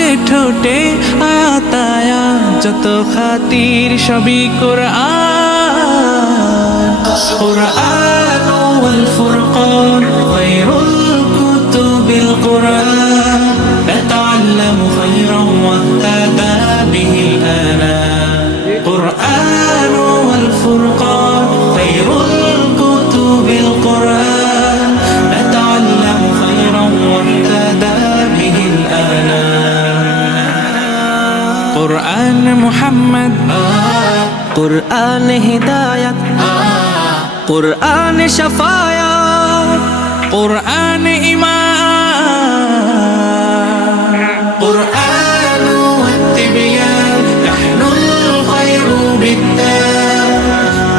মুখে ঠোঁটে আয়াত আয়াত যত খাতির সবই কোরআন। কুরআন ওয়াল ফুরকান খায়রুল কুতুবিল কুরআন নাতাআল্লামু খায়রান ওয়াহতাদা বিহিল আনাম। কুরআন ওয়াল ফুরকান খায়রুল কুতুবিল কুরআন নাতাআল্লামু খায়রান ওয়াহতাদা বিহিল আনাম। কুরআন মুহাম্মদ, কুরআন হিদায়াত, কুরআন শাফায়াত, কুরআন ঈমান। কুরআন ওয়াত-তিবয়ান নাহনুল খায়রু বিদ-দান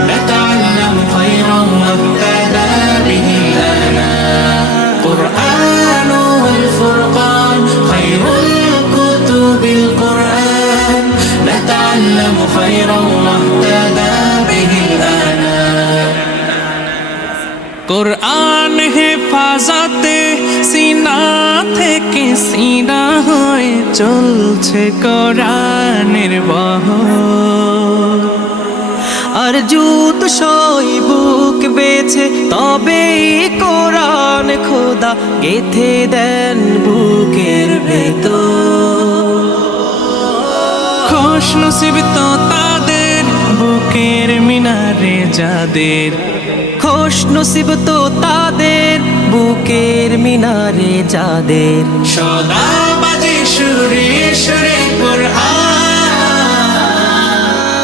নাতাআল্লামু খায়রান ওয়াহতাদা বিহিল আনাম। কুরআন ওয়াল ফুরকান খায়রুল কুতুবিল কুরআন নাতাআল্লামু খায়রান ওয়াহতাদা বিহিল আনাম। কুরআন হেফাজতে সিনা থেকে সিনা হয়ে চলছে কোরআনের বহর। আর জুত সই বুক বেছে তবে কোরআন খোদা গেথে দেন বুকের ভেতর। খুশ নসিব তো তাদের বুকের মিনারে যাদের, খুশ নসিব তো তাদের বুকের মিনারে যাদের। সদা বাজে সুরে সুরে কুরআন।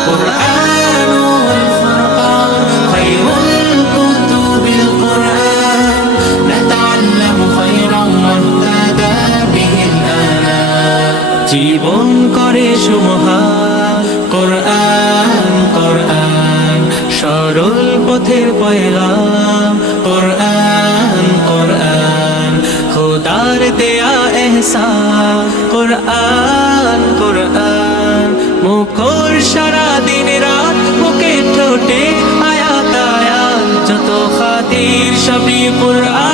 কুরআন ওয়াল ফুরকান খায়রুল কুতুবিল কুরআন নাতাআল্লামু খায়রান ওয়াহতাদা বিহিল আনাম। জীবন করে সুমহান কুরআন কুরআন সরল পথের পয়গাম। কুরআন কুরআন খোদার দেয়া এহসান। কুরআন কুরআন মুখর সারা দিন রাত মুখে ঠোঁটে আয়াত আয়াত যত খাতির সবই কুরআন।